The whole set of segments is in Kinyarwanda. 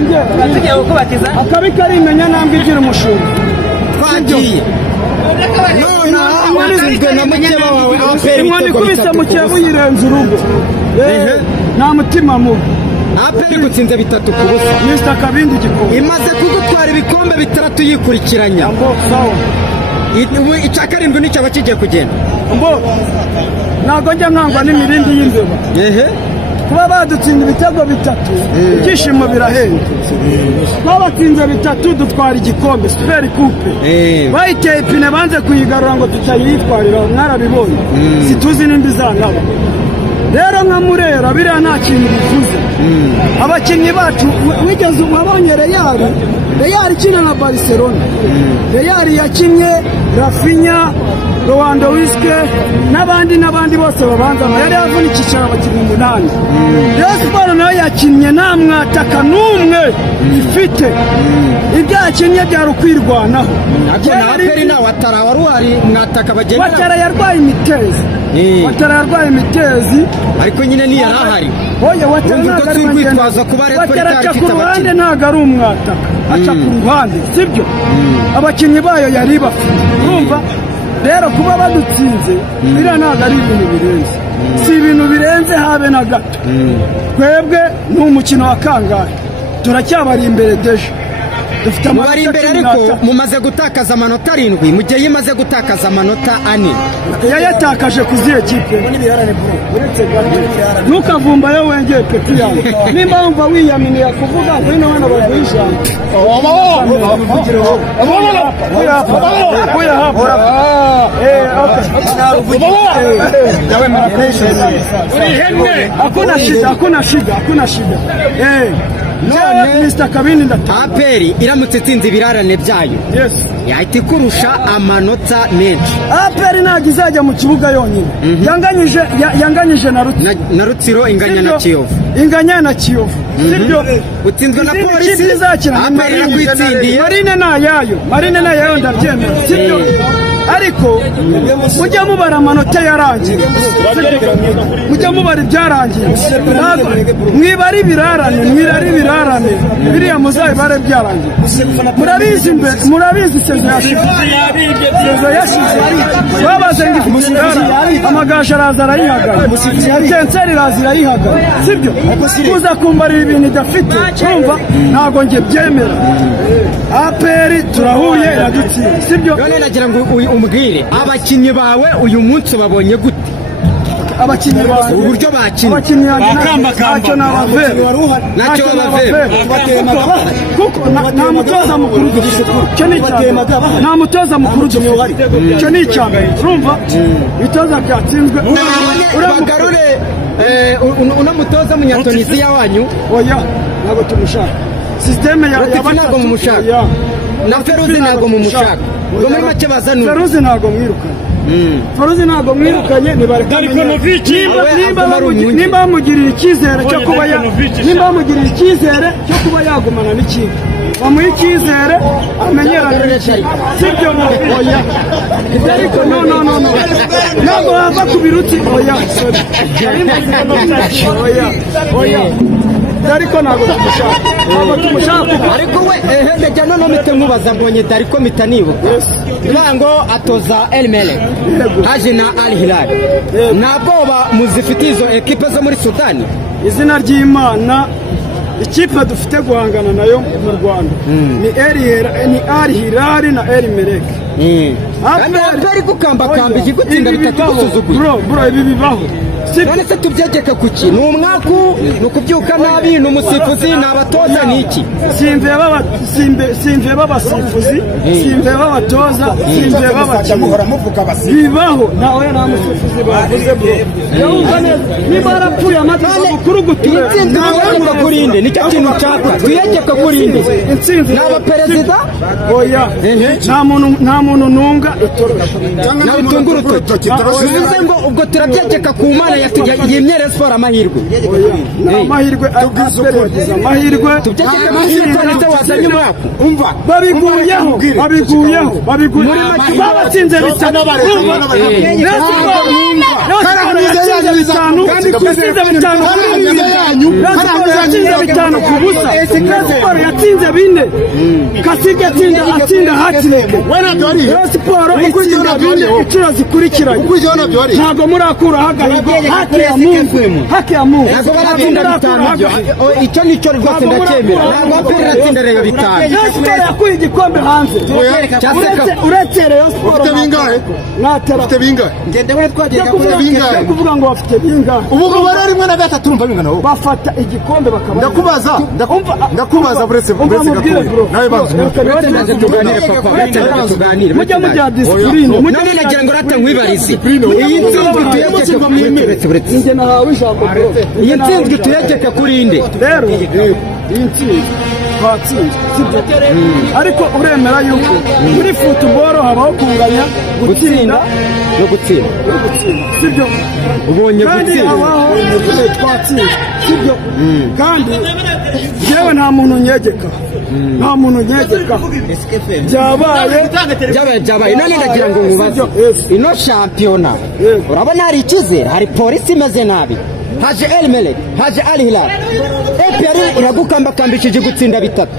dusengera tugiye gukubatiza akabi karimenya nambwe igira umushumba twagiye none watsinzwe na mukeba wawe APR inkoni ikubise mukeba uyirenza urugo nta mutima mubi APR gutsinze 3-0 Mr. Kabindi gikombe imaze kugutwara ibikombe 3 yikurikiranya sawa icya karindwi nicyo bakigiye kugenda ntago njya nkangwa n'imirindi y'imbeba kuba badutsinda ibitego 3 ibyishimo birahenda babatsinze 3 dutwara igikombe super coupe bayiteye ipine banze kuyigarura ngo tutayitwarira mwarabibonye situzi n'indi zangaba rero nka Murera biriya nta kintu bivuze abakinnyi bacu wigeze wabonye Real ikina na Barcelona Real yakinnye Rafinha Lewandowski n'abandi bose babanza yari yavunikishije abakinnyi 8 Rayon Sports nayo yakinnye nta mwataka n'umwe ifite ibyo yakinnye byari ukwirwanaho APR nawe Watara wari uhari mwataka bagenda Watara yarwaye imitezi Watara yarwaye imitezi ariko nyine ni yarahari oya Watara aca ku ruhande ntago ari umwataka aca ku ruhande sibyo abakinnyi bayo yari bafite urumva rero kuba badutsinze biriya ntago ari ibintu birenze si ibintu birenze habe na gato twebwe ni umukino wa kangahe turacyabari imbere deje dufite amabari imbere ariko mumaze gutakaza amanota 7 mu gihe yimaze gutakaza amanota 4 yayatakaje kuziye kipe ntukavumba yo wengeye peti yawe nimba wumva wiyaminiye kuvuga ngo ino hano baguhisha hakuna shida none Mr. Kabindi ndataha APR iramutse itsinze ibirarane byayo yahita ikurusha amanota menshi APR ntabwo izajya mu kibuga yonyine yanganyije na Rutsiro inganya na Kiyovu sibyo utsinzwe na polisi APR yakwitsindiye Marine nayo ndabyemera sibyo ariko mujya mubara amanota yarangiye mujya mubara ibyarangiye mwibara ibirarane biriya muzabibare byarangiye murabizi sezo yashize babaze ngo ifite ibirarane amagaju araza arayihagara kenseri iraza irayihagara sibyo kuza kumbarira ibintu idafite urumva ntabwo njye byemera APR turahuye iradutsinda sibyo none nagira ngo umbwire abakinnyi bawe uyu munsi babonye gute abakinnyi bawe uburyo bakinnye abakinnyi ntacyo nabavera kuko nta mutoza mukuru nta mutoza mukuru icyo ni icyambere urumva itoza byatsinzwe bagarure uno mutoza munyatonisiya wanyu oya ntabwo tumushaka systeme ntabwo mumushaka na Feruzi ntabwo mumushaka ngo muri make bazanura Feruzi ntabwo mwirukanye nimba bamugirira icyizere cyo kuba yagumana n'ikipe bamuha icyizere amenyerane n'ikipe sibyo oya ariko no ntabwo wava ku birutsi oya ariko ntabwo tumushaka ariko we ndajya none mpite nkubaza mbonye dariko mpita nibuka ngo atoza Elmele haje na Al Hilal ntabwoba muzifite izo ekipe zo muri Sudani izina ry'Imana ikipe dufite guhangana nayo mu Rwanda ni Al Hilal na El Merek APR gukambakamba igutsinda 3 gusuzuguye bro ibi bibaho none se tubyegeka kuki ni umwaku ni ukubyuka nabi ni umusifuzi ni abatoza ni iki simve b'abasifuzi simve b'abatoza simve b'abakinnyi bibaho nawe nta musifuzi bavuze bro yumva neza niba arapfuye amategeko mukuru gutura nawe mukurinde nicyo kintu cyaka twiyegeka kurinde intsinzi n'aba perezida oya nta muntu nunga itoroshye nawe tunguruto bivuze ngo ubwo turabyegeka ku Mana yimye Rayon Sport amahirwe amahirwe yagize amahirwe tubyekeke amahirwe ndetse wazanye umwaka umva babiguyeho babatsinze bitanu bitanu ku busa Siporo yatsinze bine Kasige atsinda hatireke Siporo itsinda bine inshuro zikurikiranye ntabwo murakura haki ya Mungu icyo nicyo rwose ndacyemera ntabwo aperi ratsinda rega bitanu Siporo yakuye igikombe hanze uretse Rayon Sport ufite bingahe ngendebwe twagiye kuvuga ngo bafite bingahe ubu bara rimwe na gatatu urumva bingana wowe bafata igikombe bakaba ndakubaza buretse gato nawe banzu tuganire mujya mujya discipline none nagira ngo rata nkwibarize iyi nsinzwe tuyegeke nge nahawe ijambo iyi nsinzwe tuyegeke kuri inde rero iyi nsinzwe twatsinze sibyo ariko uremera yuko muri football habaho kunganya gutsinda no gutsinda sibyo ubonye gutsinda twatsinze sibyo kandi jewe nta muntu nyegeka byabaye none ndagira ngo mubaze ino shampiyona urabona hari icyizere hari polisi imeze nabi haje El Merreikh haje Al Hilal EPR iragukambakambishije gutsinda bitatu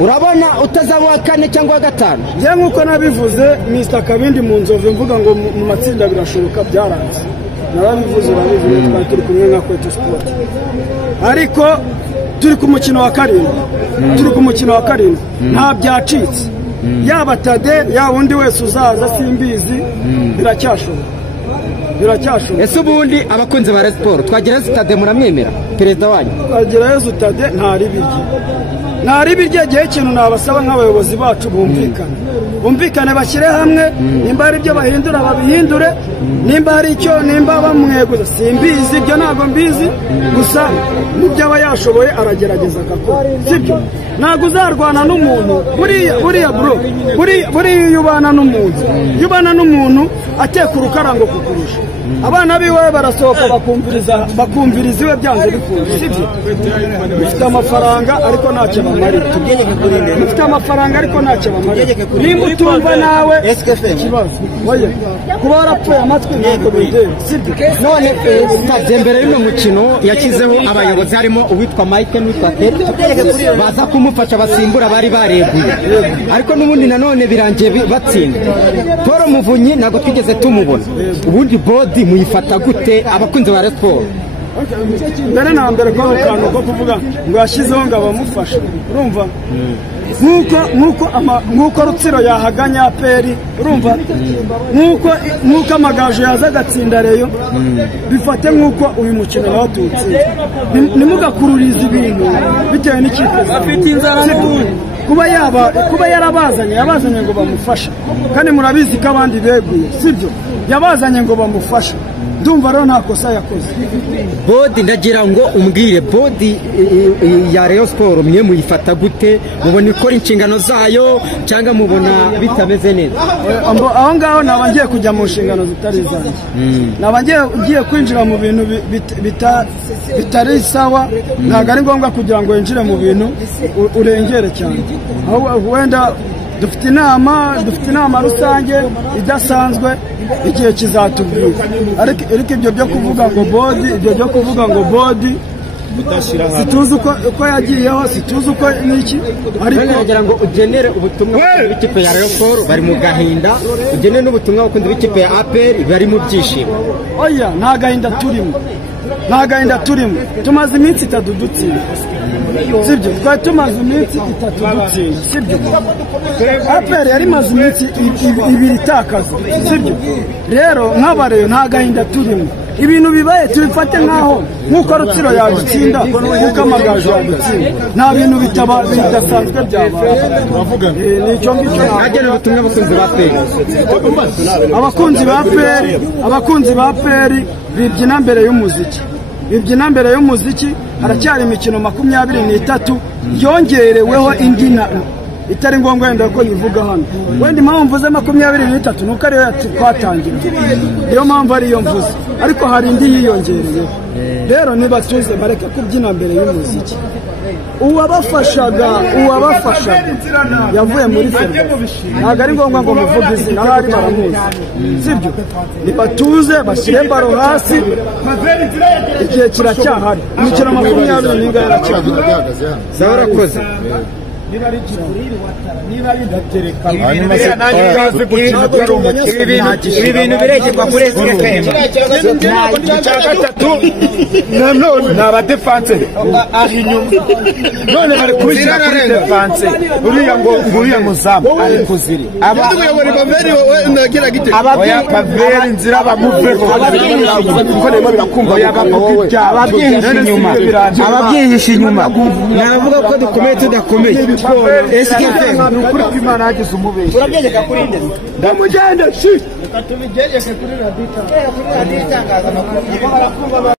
urabona utazaba kane cyangwa gatanu je nkuko nabivuze Mr Kabindi mu nzove mvuga ngo mu matsinda birashoboka byaranze narabivuze urabivuze turi kumwe nka Kwetu Sport ariko turi ku mukino wa karindwi nta byacitse yaba Tade ya wundi wese uzaza simbizi biracyashoboka ese ubundi abakunzi ba Rayon Sport twagira Tade muramwemera perezida wanyu twagira Tade ntari birye gihe ikintu nabasaba nk'abayobozi bacu bumvikane bashyire hamwe nimba hari ibyo bahindura babihindure nimba hari icyo nimba bamweguza simbizi ibyo ntabwo mbizi gusa n'ibyo aba yashoboye aragerageza agakora sibyo ntabwo uzarwana n'umuntu buriya bro buriya iyo ubana n'umuntu ateka urukarango kukurusha abana biwe barasohoka bakumviriza iwe byanze bikunze sibyo bifite amafaranga ariko ntacyo bamarira bifite amafaranga ariko ntacyo bamarira nimba utumva nawe ikibazo oya kuba warapfuye amatwi ntabwo bintera sibyo none Tade mbere y'uno mukino yashyizeho abayobozi harimo uwitwa Mike n'uwitwa Tete baza kumufasha basimbura bari bareguye ariko n'ubundi nanone birangiye batsinda Paul Muvunyi ntabwo twigeze tumubona ubundi bodi muyifata gute abakunzi ba Rayon Sport mbere na mbere ko kantu ko kuvuga ngo yashyizeho ngo abamufasha urumva nk'uko Rutsiro yahaganya aperi urumva nk'uko amagaju yaza agatsinda Rayon bifate nk'uko uyu mukino nawe tuwutsinze ntimugakururize ibintu bitewe n'ikipe afite inzara kuba yabazanye ngo bamufashe kandi murabizi ko abandi beguye sibyo yabazanye ngo bamufashe ndumva rero nta kosa yakoze bodi ndagira ngo umbwire bodi ya Rayon Sport mwe muyifata gute mubona ikora inshingano zayo cyangwa mubona bitameze neza aho ngaho naba ngiye kujya mu nshingano zitari zanjye naba ngiye kwinjira mu bintu bitari sawa ntabwo ari ngombwa kugira ngo winjire mu bintu urengere cyane wenda dufite inama rusange idasanzwe igihe kizatubwira ariko ibyo byo kuvuga ngo bodi situzi uko yagiyeho situzi uko niki ariko nagira ngo ugenere ubutumwa bw'ikipe ya Rayon Sport bari mu gahinda ugenere n'ubutumwa abakunzi b'ikipe ya APR bari mu byishimo oya nta gahinda turimo tumaze iminsi itatu dutsinda sibyo twari tumaze iminsi itatu dutsinda sibyo APR yari imaze iminsi ibiri itakaza sibyo rero nk'abareyo nta gahinda turimo ibintu bibaye tubifate nk'uko Rutsiro yadutsinda nk'uko amagaju yadutsinda nta bintu bidasanzwe byabaye nicyo ngicyo nagenera ubutumwa abakunzi ba APR bibyina mbere y'umuziki haracyari imikino 23 yongereweho itari ngombwa wenda ko yivuga hano wenda impamvu mvuze 23 nuko ariyo twatangira niyo mpamvu ariyo mvuze ariko hari indi yiyongereye rero nibatuze bareke kubyina mbere y'umuziki uwabafashaga yavuye muri ferwafa ntabwo ari ngombwa ngo muvuge izina aho ari baramuzi sibyo nibatuze bashyire baro hasi igihe kiracyahari imikino 20 n'inga yaracyahari zarakoze niba bidatereka ibi bintu biregerwa kuri SKM icya gatatu nanone ni abadefanseri none bari kubishyira kuri defanse uriya muzamu ari kuziri abaveri inzira bamuveho ababyihishe inyuma navuga ko dukomeye tudakomeye SKM ni ukuri ko Imana yagize umubeshyi urabyegeka kuri nde ndamugende reka tubigereke kuri radiyo itangazamakuru